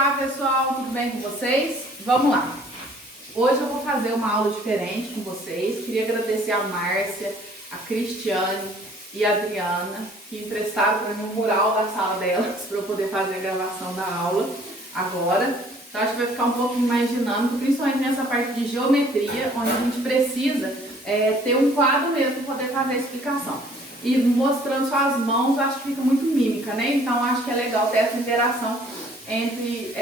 Olá pessoal, tudo bem com vocês? Vamos lá! Hoje eu vou fazer uma aula diferente com vocês. Queria agradecer a Márcia, a Cristiane e a Adriana que emprestaram para mim um mural da sala delas para eu poder fazer a gravação da aula agora. Então acho que vai ficar um pouquinho mais dinâmico, principalmente nessa parte de geometria, onde a gente precisa ter um quadro mesmo para poder fazer a explicação. E mostrando só as mãos, acho que fica muito mímica, né? Então acho que é legal ter essa interação entre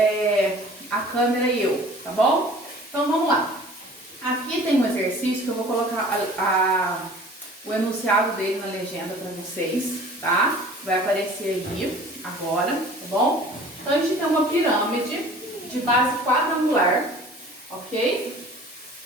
a câmera e eu, tá bom? Então vamos lá. Aqui tem um exercício que eu vou colocar o enunciado dele na legenda para vocês, tá? Vai aparecer aí agora, tá bom? Então a gente tem uma pirâmide de base quadrangular, ok?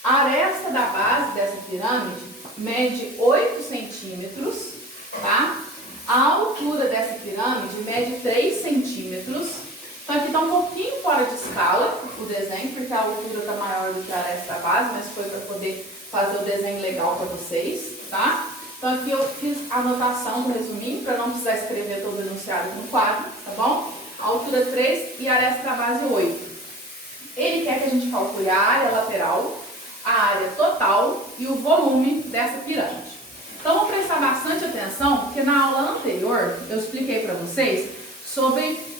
A aresta da base dessa pirâmide mede 8 centímetros, tá? A altura dessa pirâmide mede 3 centímetros. Então aqui está um pouquinho fora de escala o desenho, porque a altura está maior do que a aresta da base, mas foi para poder fazer o desenho legal para vocês, tá? Então aqui eu fiz a anotação do resuminho, para não precisar escrever todo o enunciado no quadro, tá bom? A altura 3 e a aresta da base 8. Ele quer que a gente calcule a área lateral, a área total e o volume dessa pirâmide. Então vamos prestar bastante atenção, porque na aula anterior eu expliquei para vocês sobre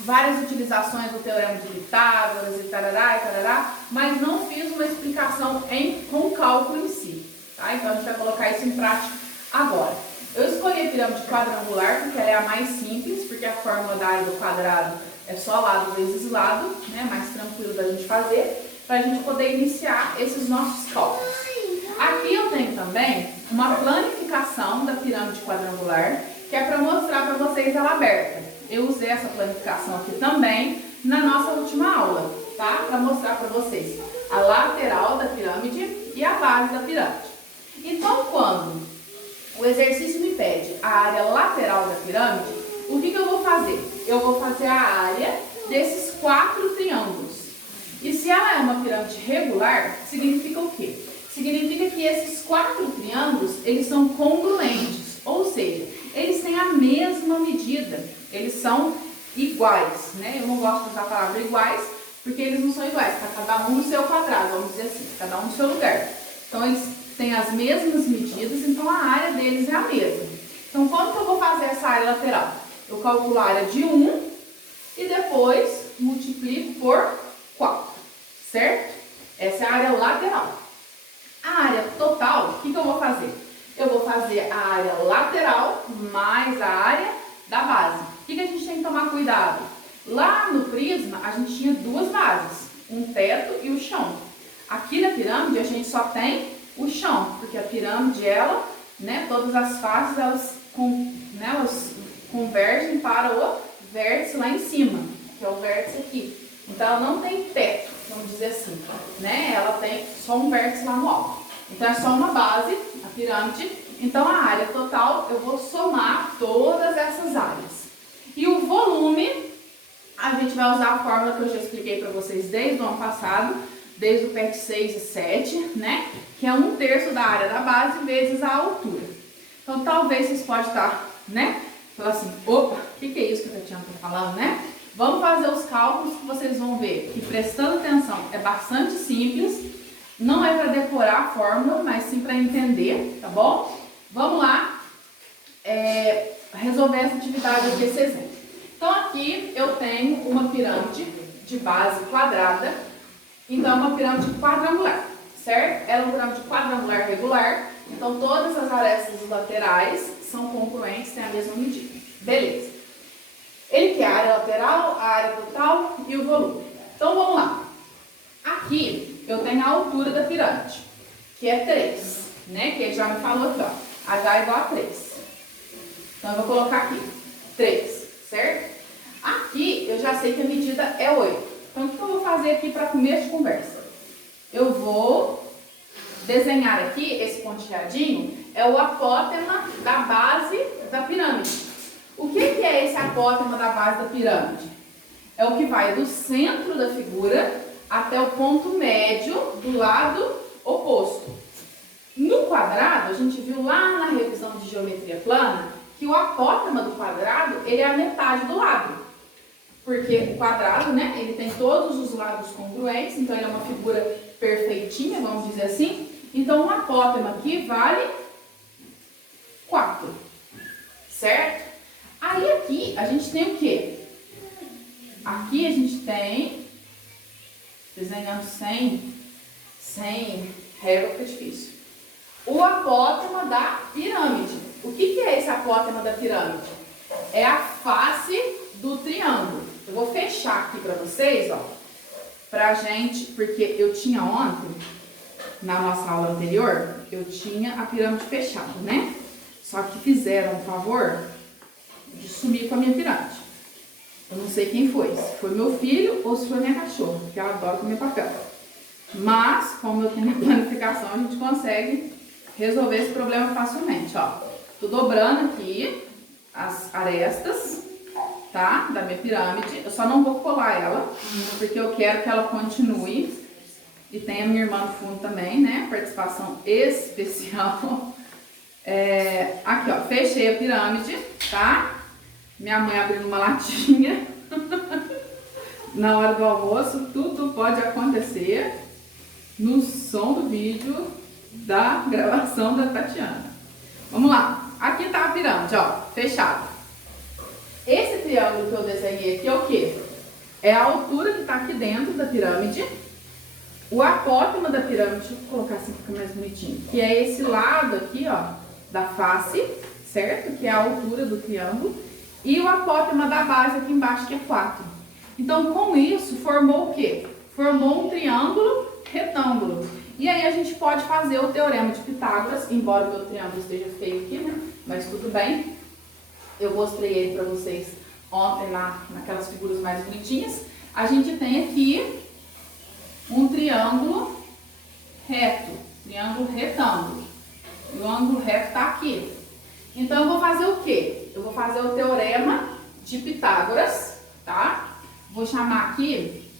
várias utilizações do teorema de Pitágoras e tarará, mas não fiz uma explicação com cálculo em si, tá? Então a gente vai colocar isso em prática agora. Eu escolhi a pirâmide quadrangular porque ela é a mais simples, porque a fórmula da área do quadrado é só lado vezes lado, né? Mais tranquilo da gente fazer, para a gente poder iniciar esses nossos cálculos. Aqui eu tenho também uma planificação da pirâmide quadrangular, que é para mostrar para vocês ela aberta. Eu usei essa planificação aqui também na nossa última aula, tá? Para mostrar para vocês a lateral da pirâmide e a base da pirâmide. Então, quando o exercício me pede a área lateral da pirâmide, o que eu vou fazer? Eu vou fazer a área desses 4 triângulos. E se ela é uma pirâmide regular, significa o quê? Significa que esses 4 triângulos, eles são congruentes, ou seja, eles têm a mesma medida, eles são iguais, né? Eu não gosto de usar a palavra iguais, porque eles não são iguais, tá cada um no seu quadrado, vamos dizer assim, cada um no seu lugar. Então eles têm as mesmas medidas, então a área deles é a mesma. Então como que eu vou fazer essa área lateral? Eu calculo a área de 1 e depois multiplico por 4, certo? Essa é a área lateral. A área total, o que eu vou fazer? Eu vou fazer a área lateral mais a área da base. O que a gente tem que tomar cuidado? Lá no prisma, a gente tinha 2 bases, um teto e o chão. Aqui na pirâmide, a gente só tem o chão, porque a pirâmide, ela, né, todas as faces, elas convergem para o vértice lá em cima, que é o vértice aqui. Então, ela não tem teto, vamos dizer assim, né? Ela tem só um vértice lá no alto. Então, é só uma base, a pirâmide. Então, a área total, eu vou somar todas essas áreas. E o volume, a gente vai usar a fórmula que eu já expliquei para vocês desde o ano passado, desde o PET 6 e 7, né? Que é 1/3 da área da base vezes a altura. Então, talvez vocês possam estar, né? Falar assim, opa, o que é isso que a Tatiana está falando, né? Vamos fazer os cálculos que vocês vão ver que, prestando atenção, é bastante simples. Não é para decorar a fórmula, mas sim para entender, tá bom? Vamos lá resolver essa atividade aqui, esse exemplo. Então aqui eu tenho uma pirâmide de base quadrada, então é uma pirâmide quadrangular, certo? Ela é uma pirâmide quadrangular regular, então todas as arestas laterais são congruentes, têm a mesma medida. Beleza. Ele quer a área lateral, a área total e o volume. Então vamos lá. Aqui eu tenho a altura da pirâmide, que é 3, né? Que ele já me falou aqui, ó. H igual a 3. Então eu vou colocar aqui 3, certo? Aqui eu já sei que a medida é 8. Então o que eu vou fazer aqui para começo de conversa? Eu vou desenhar aqui, esse pontilhadinho, é o apótema da base da pirâmide. O que é esse apótema da base da pirâmide? É o que vai do centro da figura até o ponto médio do lado oposto. No quadrado, a gente viu lá na revisão de geometria plana que o apótema do quadrado ele é a metade do lado. Por porque o quadrado, né, ele tem todos os lados congruentes, então ele é uma figura perfeitinha, vamos dizer assim. Então, um apótema aqui vale 4, certo? Aí aqui a gente tem o quê? Aqui a gente tem, desenhando sem régua fica difícil, o apótema da pirâmide. O que é esse apótema da pirâmide? É a face do triângulo. Eu vou fechar aqui para vocês, ó, pra gente, porque eu tinha ontem, na nossa aula anterior, eu tinha a pirâmide fechada, né? Só que fizeram um favor de sumir com a minha pirâmide. Eu não sei quem foi, se foi meu filho ou se foi minha cachorra, porque ela adora comer papel. Mas, como eu tenho planificação, a gente consegue resolver esse problema facilmente, ó. Tô dobrando aqui as arestas, tá? Da minha pirâmide. Eu só não vou colar ela, porque eu quero que ela continue. E tem a minha irmã no fundo também, né? Participação especial. Aqui, ó, fechei a pirâmide, tá? Minha mãe abrindo uma latinha. Na hora do almoço, tudo pode acontecer no som do vídeo da gravação da Tatiana. Vamos lá. Aqui tá a pirâmide, ó, fechada. Esse triângulo que eu desenhei aqui é o quê? É a altura que tá aqui dentro da pirâmide. O apótema da pirâmide, deixa eu colocar assim, fica mais bonitinho, que é esse lado aqui, ó, da face, certo? Que é a altura do triângulo. E o apótema da base aqui embaixo, que é 4. Então, com isso, formou o quê? Formou um triângulo retângulo. E aí a gente pode fazer o teorema de Pitágoras, embora o meu triângulo esteja feio aqui, né? Mas tudo bem. Eu mostrei ele para vocês ontem lá, naquelas figuras mais bonitinhas. A gente tem aqui um triângulo reto, triângulo retângulo. E o ângulo reto está aqui. Então, eu vou fazer o quê? Eu vou fazer o teorema de Pitágoras, tá? Vou chamar aqui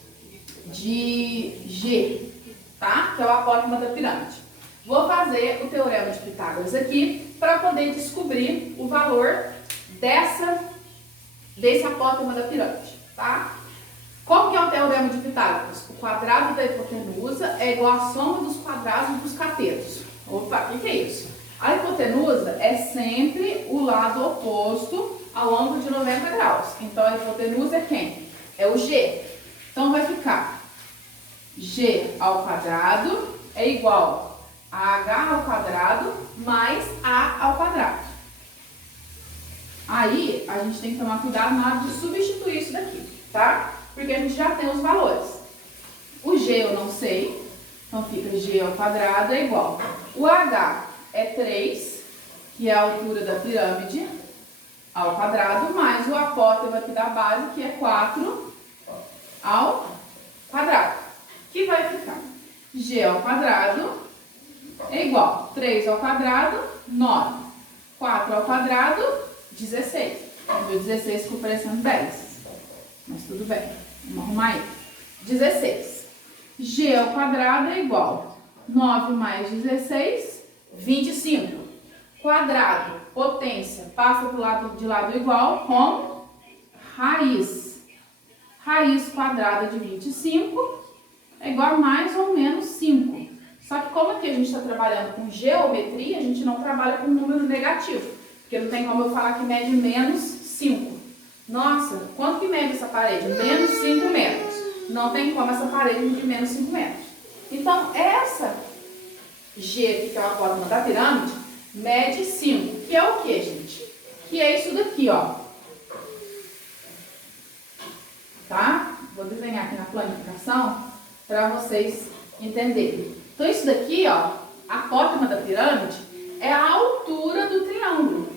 de G, tá? Que é o apótema da pirâmide. Vou fazer o teorema de Pitágoras aqui para poder descobrir o valor desse apótema da pirâmide, tá? Como que é o teorema de Pitágoras? O quadrado da hipotenusa é igual à soma dos quadrados dos catetos. Opa, o que é isso? A hipotenusa é sempre o lado oposto ao ângulo de 90 graus. Então, a hipotenusa é quem? É o G. Então, vai ficar G ao quadrado é igual a H ao quadrado mais A ao quadrado. Aí, a gente tem que tomar cuidado na hora de substituir isso daqui, tá? Porque a gente já tem os valores. O G eu não sei, então fica G ao quadrado é igual. O H é 3, que é a altura da pirâmide, ao quadrado, mais o apótema aqui da base, que é 4 ao quadrado. Que vai ficar G ao quadrado é igual 3 ao quadrado, 9. 4 ao quadrado, 16. O meu 16 ficou parecendo 10. Mas tudo bem. Vamos arrumar aí. 16. G ao quadrado é igual 9 mais 16, 25. Quadrado, potência, passa para o lado de lado igual com raiz. Raiz quadrada de 25 é igual a mais ou menos 5. Só que como aqui a gente está trabalhando com geometria, a gente não trabalha com número negativo. Porque não tem como eu falar que mede menos 5. Nossa, quanto que mede essa parede? Menos 5 metros. Não tem como essa parede medir menos 5 metros. Então, essa G, que é o apótema da pirâmide, mede 5. Que é o que, gente? Que é isso daqui, ó. Tá? Vou desenhar aqui na planificação para vocês entenderem. Então, isso daqui, ó, a apótema da pirâmide é a altura do triângulo.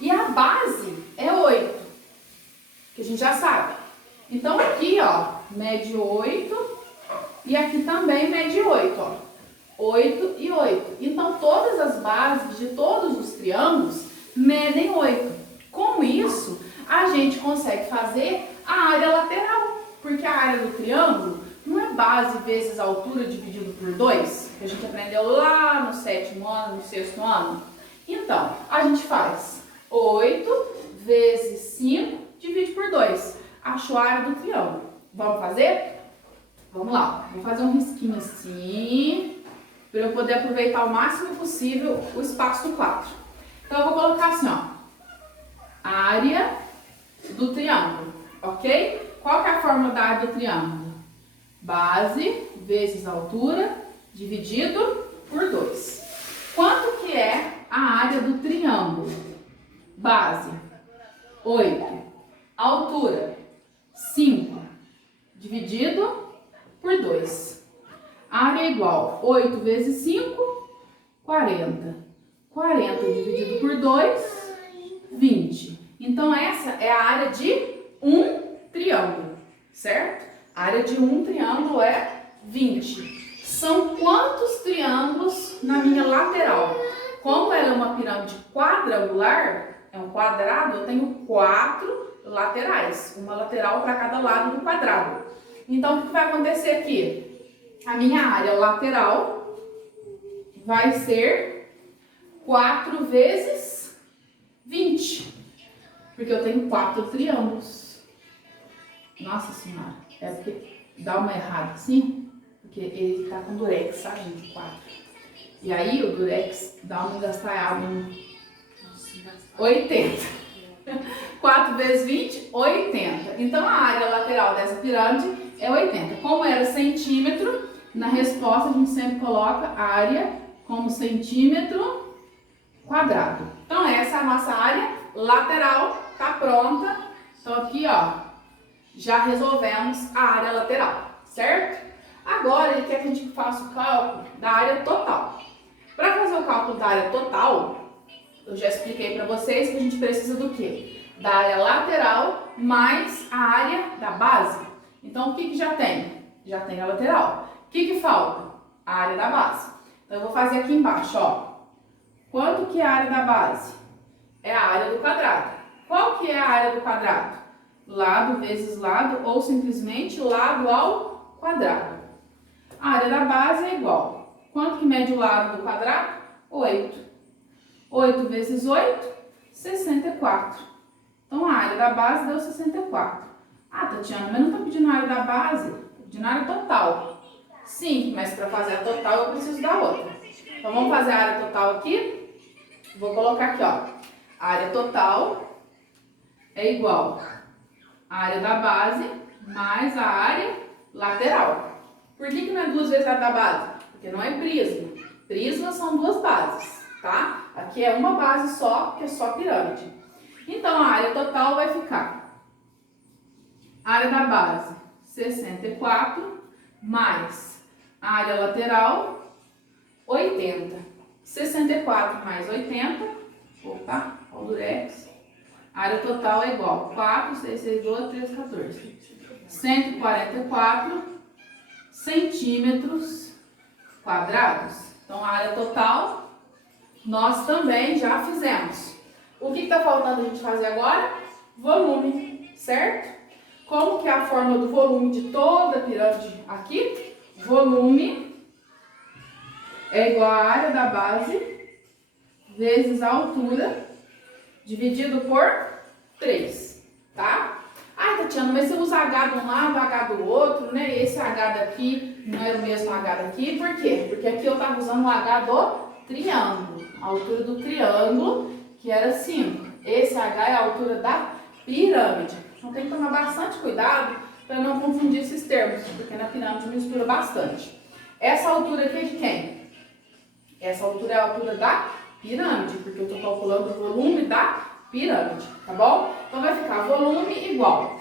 E a base é 8, que a gente já sabe. Então, aqui, ó, mede 8 e aqui também mede 8, ó. 8 e 8. Então, todas as bases de todos os triângulos medem 8. Com isso, a gente consegue fazer a área lateral, porque a área do triângulo não é base vezes altura dividido por 2, que a gente aprendeu lá no 7º ano, no 6º ano. Então, a gente faz 8 vezes 5 divide por 2. achou a área do triângulo. Vamos fazer? Vamos lá. Vou fazer um risquinho assim, para eu poder aproveitar o máximo possível o espaço do quadro. Então, eu vou colocar assim, ó, área do triângulo, ok? Qual que é a fórmula da área do triângulo? Base vezes altura dividido por 2. Quanto que é a área do triângulo? Base, 8. Altura, 5. Dividido por 2. Área é igual 8 vezes 5, 40. 40 dividido por 2, 20. Então, essa é a área de um triângulo, certo? A área de um triângulo é 20. São quantos triângulos na minha lateral? Como ela é uma pirâmide quadrangular, é um quadrado, eu tenho 4 laterais. Uma lateral para cada lado do quadrado. Então, o que vai acontecer aqui? A minha área lateral vai ser 4 vezes 20. Porque eu tenho 4 triângulos. Nossa Senhora, é porque dá uma errada assim, porque ele tá com durex, tá, gente? 4. E aí o durex dá uma engastalhada em 80. 4 vezes 20, 80. Então a área lateral dessa pirâmide é 80. Como era centímetro, na resposta a gente sempre coloca área como centímetro quadrado. Então essa é a nossa área lateral, tá pronta. Então aqui, ó, já resolvemos a área lateral, certo? Agora ele quer que a gente faça o cálculo da área total. Para fazer o cálculo da área total, eu já expliquei para vocês que a gente precisa do quê? Da área lateral mais a área da base. Então o que já tem? Já tem a lateral. O que falta? A área da base. Então eu vou fazer aqui embaixo, ó. Quanto que é a área da base? É a área do quadrado. Qual que é a área do quadrado? Lado vezes lado ou simplesmente lado ao quadrado. A área da base é igual. Quanto que mede o lado do quadrado? 8. 8 vezes 8, 64. Então a área da base deu 64. Ah, Tatiana, mas não está pedindo a área da base, está pedindo a área total. Sim, mas para fazer a total eu preciso da outra. Então vamos fazer a área total aqui. Vou colocar aqui, ó. A área total é igual a área da base mais a área lateral. Por que não é 2 vezes a área da base? Porque não é prisma. Prisma são 2 bases, tá? Aqui é uma base só, que é só pirâmide. Então a área total vai ficar a área da base 64 mais a área lateral 80. 64 mais 80, opa, ó o durex. A área total é igual 4, 6, 6, 12, 13, 14. 144 centímetros quadrados. Então a área total nós também já fizemos. O que está faltando a gente fazer agora? Volume, certo? Como que é a fórmula do volume de toda a pirâmide aqui? Volume é igual à área da base vezes a altura dividido por 3, tá? Ai, Tatiana, mas você usa H de um lado, H do outro, né? Esse H daqui não é o mesmo H daqui, por quê? Porque aqui eu estava usando o H do triângulo, a altura do triângulo, que era 5. Esse H é a altura da pirâmide. Então tem que tomar bastante cuidado para não confundir esses termos, porque na pirâmide mistura bastante. Essa altura aqui é de quem? Essa altura é a altura da pirâmide, porque eu estou calculando o volume da pirâmide, tá bom? Então vai ficar volume igual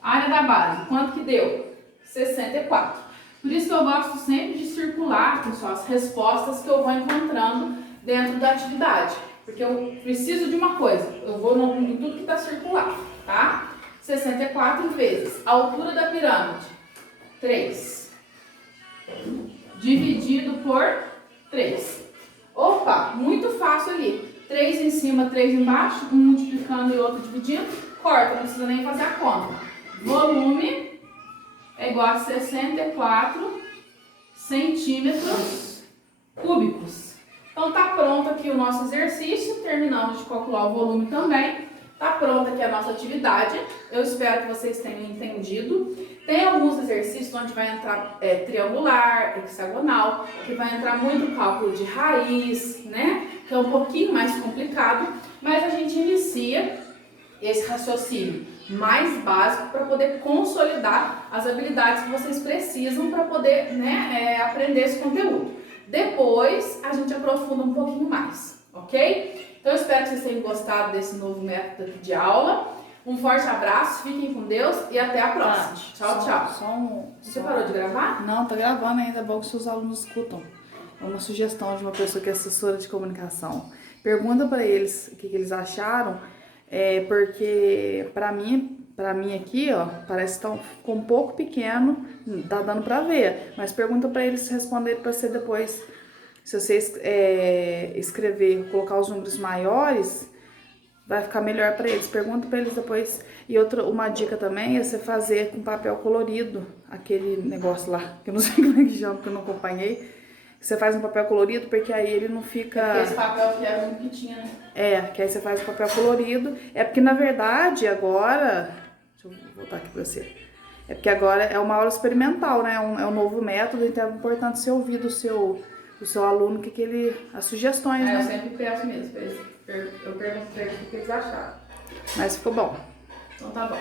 área da base. Quanto que deu? 64. Por isso que eu gosto sempre de circular, pessoal, as respostas que eu vou encontrando dentro da atividade. Porque eu preciso de uma coisa, eu vou em tudo que está circular, tá? 64 vezes a altura da pirâmide, 3. Dividido por 3. Opa, muito fácil ali. 3 em cima, 3 embaixo, um multiplicando e outro dividindo. Corta, não precisa nem fazer a conta. Volume é igual a 64 centímetros cúbicos. Então tá pronto aqui o nosso exercício. Terminamos de calcular o volume também. Tá pronta aqui a nossa atividade. Eu espero que vocês tenham entendido. Tem alguns exercícios onde vai entrar triangular, hexagonal, que vai entrar muito cálculo de raiz, né? Que é um pouquinho mais complicado, mas a gente inicia esse raciocínio mais básico para poder consolidar as habilidades que vocês precisam para poder, né, aprender esse conteúdo. Depois a gente aprofunda um pouquinho mais, ok? Então eu espero que vocês tenham gostado desse novo método de aula. Um forte abraço, fiquem com Deus e até a próxima. Tchau, tchau. Você parou de gravar? Não, tá gravando ainda, é bom que seus alunos escutam. É uma sugestão de uma pessoa que é assessora de comunicação. Pergunta para eles o que eles acharam, porque para mim aqui, ó, parece que ficou um pouco pequeno, tá dando para ver, mas pergunta para eles responderem para você depois. Se você escrever, colocar os números maiores, vai ficar melhor para eles. Pergunta para eles depois. E uma dica também é você fazer com papel colorido, aquele negócio lá, que eu não sei como é que chama, porque eu não acompanhei. Você faz um papel colorido, porque aí ele não fica... Porque esse papel aqui é muito pequenininho, né? Que aí você faz o papel colorido. É porque, na verdade, agora... Deixa eu voltar aqui pra você. É porque agora é uma aula experimental, né? É um novo método, então é importante você ouvir do seu aluno as sugestões, né? Eu sempre peço mesmo, eu pergunto pra eles o que eles acharam. Mas ficou bom. Então tá bom.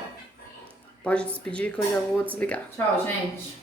Pode despedir que eu já vou desligar. Tchau, gente.